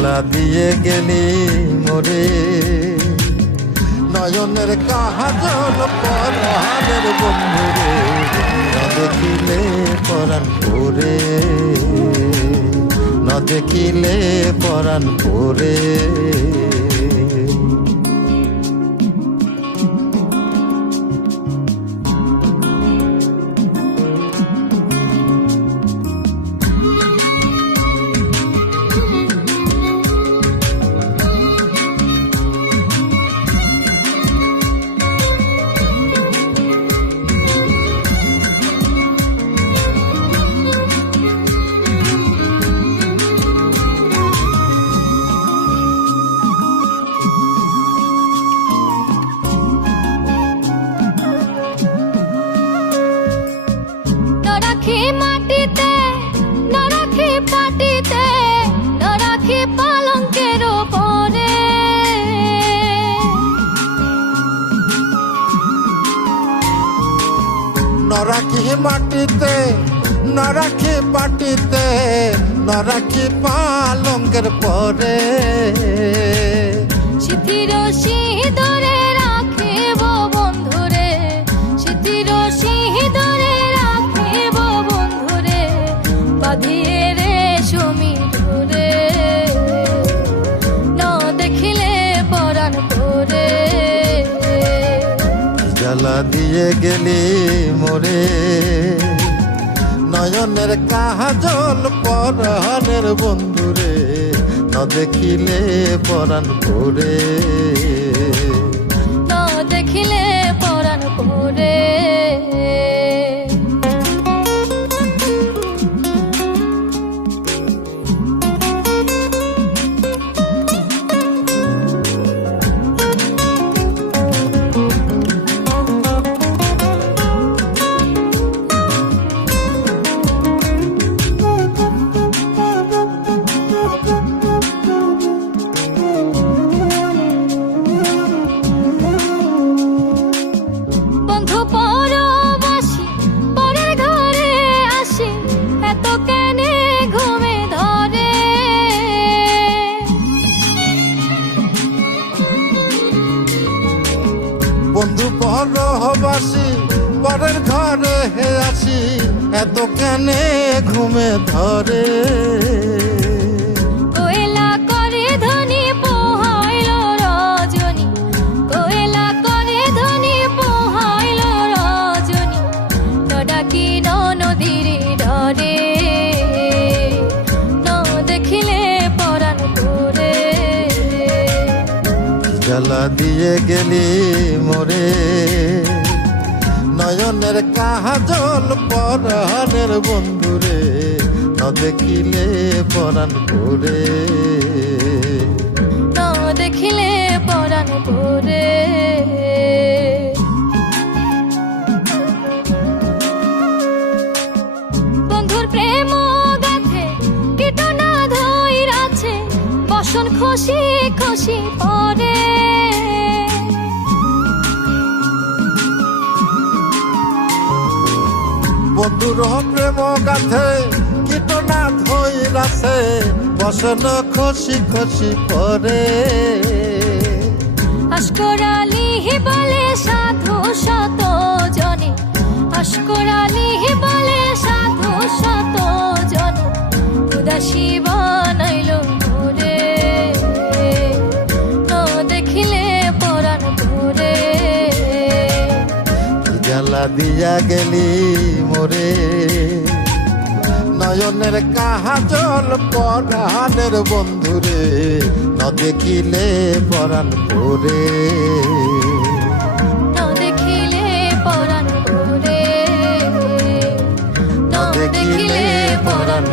জ্বালা দিয়ে গেলি মোরে, নয়নের কাজল পরাণের বন্ধুরে, না দেখিলে পরাণ পরে, না দেখিলে পরাণ পরে। মাটিতে না রাখি পাটিতে, না রাখি পালঙ্কের উপরে, না রাখি মাটিতে, না রাখি পাটিতে, না রাখি পালঙ্কের পরে। স্মৃতির সিঁদুরে রাখিব বন্ধুরে, স্মৃতির সিঁদুরে রাখিব বন্ধুরে, বাঁধিয়ে রেশমি ডোরে, না দেখিলে পরাণ পরে। জ্বালা দিয়ে গেলি মোরে, নয়নের কাজল পরাণের বন্ধুরে, না দেখিলে পরাণ পরে, না দেখিলে পরাণ পরে। বন্ধু পরবাসী পরের ঘরে হে আসি, এত কেনে ঘুমে ধরে। কোয়েলা করে ধনী পোহাইল রজনী, কোয়েলা করে ধনী পোহাইল রজনী, ডাকি নদীর ডরে, না দেখিলে পরাণ পরে। জ্বালা দিয়ে গেলি মোরে, নয়নের কাজল পরাণের বন্ধুরে, না দেখিলে পরাণ পরে, না দেখিলে পরাণ পরে। বন্ধুর প্রেম গাথে কীটনা ধইরাছে, বসন খুশি খুশি পরে। বন্ধুর প্রেম গাথে কীটনা ধইরাছে, বসন খুশি খুশি পরে। আশকর আলী বলে সাধু শত জনে, আশকর আলী বলে সাধু শত জনে, উদাসী বানাইল মোরে, না দেখিলে পরাণ পরে। জ্বালা দিয়া গেলি মোরে, নয়নের কাজল পরাণের বন্ধুরে, না দেখিলে পরাণ পরে, না দেখিলে পরাণ পরে, না দেখিলে পরাণ